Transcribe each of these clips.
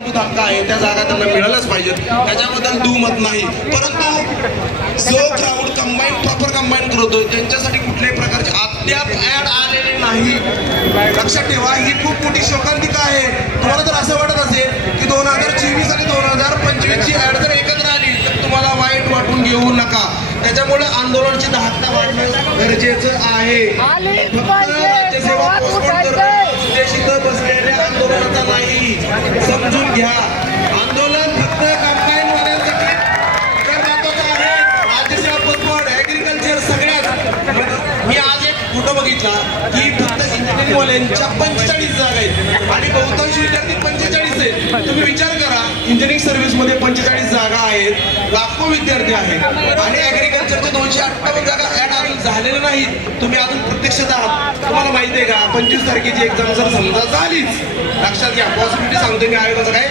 हक्क आहे त्या जागा त्यांना मिळाल्याच पाहिजेत, त्याच्याबद्दल दुमत नाही. परंतु जो क्राऊड प्रॉपर कंबाईन करतोय त्यांच्यासाठी कुठल्याही प्रकारचे अद्याप ऍड आलेले नाही. लक्षात ठेवा, ही खूप मोठी शोकांतिका आहे. तुम्हाला जर असं वाटत असेल की 2024 आणि 2025 ची ऍड जर एकत्र आली तर तुम्हाला वाईट वाटून घेऊ नका. त्याच्यामुळे आंदोलनाची दाहकता वाढणं गरजेचं आहे. राज्यसेवा उद्देशित बसलेल्या आंदोलनाचा नाही, समजून घ्या. आंदोलन फक्त कंबाईन वाल्यांसाठी तर महत्वाचं आहे. राज्यसेवा पोस्टबोर्ड ऍग्रिकल्चर सगळ्यात. मी आज एक फोटो बघितला की फक्त इंजिनिअरिंग वाल्यांच्या 45 जागा आहेत आणि बहुतांश विद्यार्थी 45 आहेत. तुम्ही विचार करा, इंजिनिअरिंग सर्व्हिस मध्ये 45 जागा आहेत, लाखो विद्यार्थी आहेत आणि ऍग्रिकल्चरच्या 258 जागा ऍड झालेल्या नाहीत. तुम्ही अजून प्रत्यक्षात आहात. तुम्हाला माहिती आहे का 25 तारखेची एक्झाम जर समजा झालीच, लक्षात घ्या, पॉसिबिलिटी सांगतोय मी, आयोगाचं काय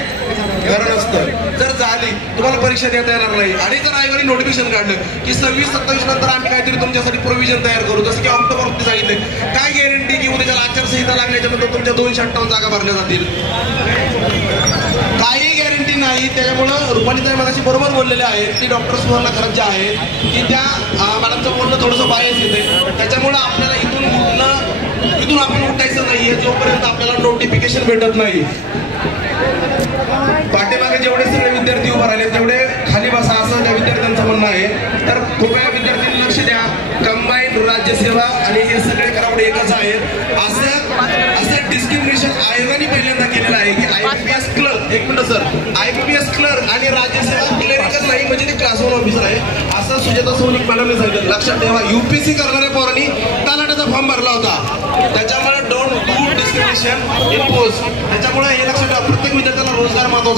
कारण असतं, जर झाली तुम्हाला परीक्षा देता येणार नाही. आणि जर आयोगाने नोटिफिकेशन काढलं की 26-27 नंतर आम्ही काहीतरी तुमच्यासाठी प्रोव्हिजन तयार करू, जसं की ऑक्टोबरमध्ये सांगितले, काय गॅरंटी की उद्याच्या आचारसंहिता लागण्याच्या नंतर तुमच्या 258 जागा भरल्या जातील? काही गॅरंटी नाही. त्याच्यामुळं रुपालीताई मगाशी बरोबर बोललेले आहेत की डॉक्टर सुवर्णा खरंच जे आहेत की त्या मॅडमचं बोलणं थोडंसं बायस येते. त्याच्यामुळं आपल्याला इथून आपण उठायचं नाहीये जोपर्यंत आपल्याला नोटिफिकेशन भेटत नाही. पाठीमागे जेवढे सगळे विद्यार्थी उभे राहिले तेवढे खाली बसा असं त्या विद्यार्थ्यांचं म्हणणं आहे. तर कृपया विद्यार्थ्यांनी लक्ष द्या. कंबाईन राज्यसेवा आणि हे सगळे क्राऊड एकच आहेत. असं डिस्क्रिमिनेशन आयोगाने पहिल्यांदा केलेलं आहे की IPPS क्लर्क, एक मिनिट सर, IPPS क्लर्क आणि राज्यसेवा क्लरिकच नाही म्हणजे ते क्लास 1 ऑफिसर आहे असं सुजाता सौनिक मॅडमने सांगितलं. लक्षात ठेवा, UPSC करणाऱ्या पोरांनी तलाट्याचा फॉर्म भरला होता. त्याच्यामुळे don't do discrimination in post. त्याच्यामुळे हे लक्षात ठेवा, प्रत्येक विद्यार्थ्याला रोजगार महत्वाचा.